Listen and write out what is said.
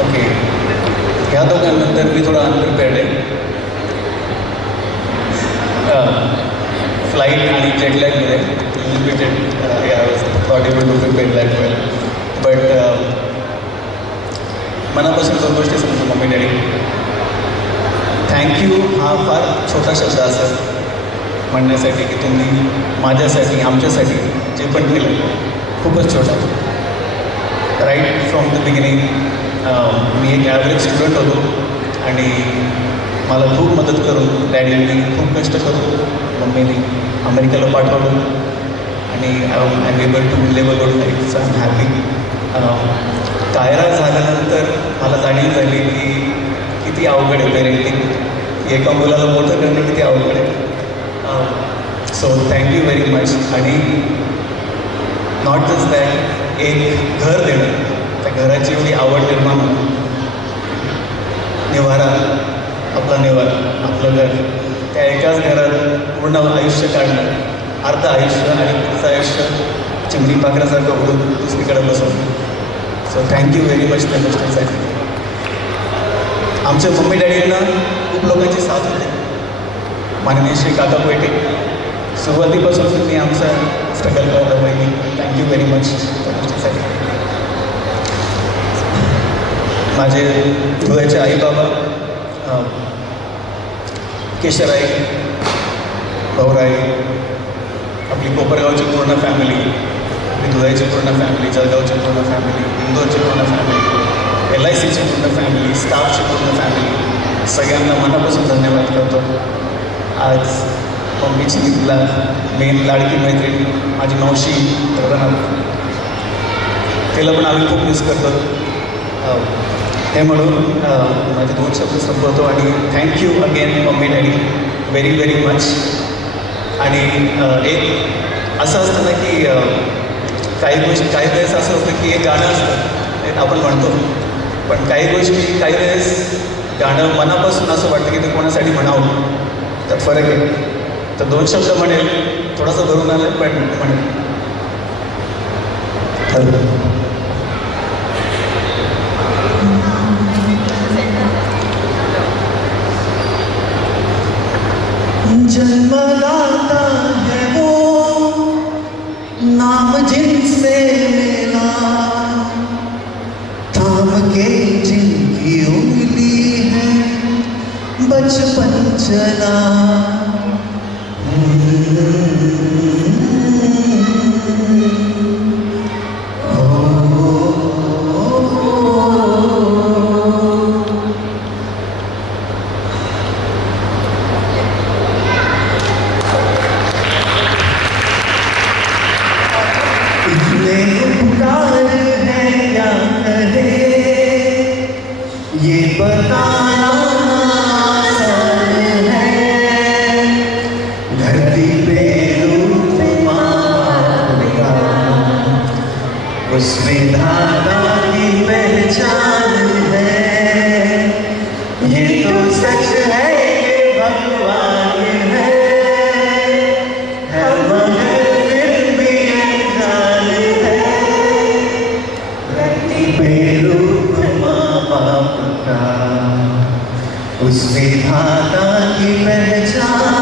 Okay, ह्या दोघांनंतर मी थोडा अनप्रिपेअर्ड आहे. फ्लाईट आणि जेटलॅगमध्ये limited thought able to prepare that well. But मनापासून दोन गोष्टी सांगतो मम्मी डॅडी. थँक्यू हा फार छोटा शब्द असेल म्हणण्यासाठी की तुम्ही माझ्यासाठी आमच्यासाठी जे पण केलं खूपच छोटा. राईट फ्रॉम द बिगिनिंग मी एक ॲव्हरेज स्टुडंट होतो आणि मला खूप मदत करून डॅडींनी खूप कष्ट करून मम्मीने अमेरिकेला पाठवलं आणि I am able to live a good life. So I am happy. Kaira झाल्यानंतर मला जाणीव झाली की किती अवघड आहे पेरेंटिंग. एका मुलाला मोठं करणं किती अवघड आहे. So thank you very much. आणि नॉट जस्ट दॅट, एक घर देणं, त्या घराची एवढी आवड निर्माण होती. निवारा, आपला निवारा, आपलं घर, त्या एकाच घरात पूर्ण आयुष्य काढणं, अर्ध आयुष्य आणि पुढचं आयुष्य चिमणी पाखरासारखं उडून दुसरीकडे बसवलं. सो थँक्यू व्हेरी मच त्या गोष्टीसाठी. आमच्या मम्मी डॅडींना खूप लोकांची साथ होते. माननीय श्री काका पेटे सुरुवातीपासून तुम्ही आमचा स्ट्रगल करता पाहिजे. थँक्यू व्हेरी मच त्या गोष्टीसाठी. माझे धुळ्याचे आई बाबा केशराई, भाऊराई, आपली कोपरगावची पूर्ण फॅमिली, आपली धुळ्याची पूर्ण फॅमिली, जळगावची पूर्ण फॅमिली, इंदोरची पूर्ण फॅमिली, LICची पूर्ण फॅमिली, स्टाफची पूर्ण फॅमिली, सगळ्यांना मनापासून धन्यवाद करतो. आज मम्मीची मेन लाडकी मैत्रीण माझी मावशी प्रधान, तिला पण आम्ही खूप मिस करतो. हे म्हणून माझे दोन शब्द संपवतो आणि thank you again mummy daddy very very much. आणि एक असं असतं ना की काही वेळेस असं होतं की एक गाणं असतं आपण म्हणतो, पण काही वेळेस गाणं मनापासून असं वाटतं की ते कोणासाठी म्हणावं, त्यात फरक आहे. तर दोन शब्द म्हणेल, थोडासा भरून आलं पण म्हणेल. जन्मदाता है वो नाम जिनसे मेरा, थाम के जिनकी उंगली है बचपन चला. ये बताना आसान है, धरती पे रूप माँ का, उसमें धागा की पहचान है. ये तो सच है कि भगवान है मगर फिर भी अनजान है. धरती पे रूप माँ बाप का, उसमें धागा की पहचान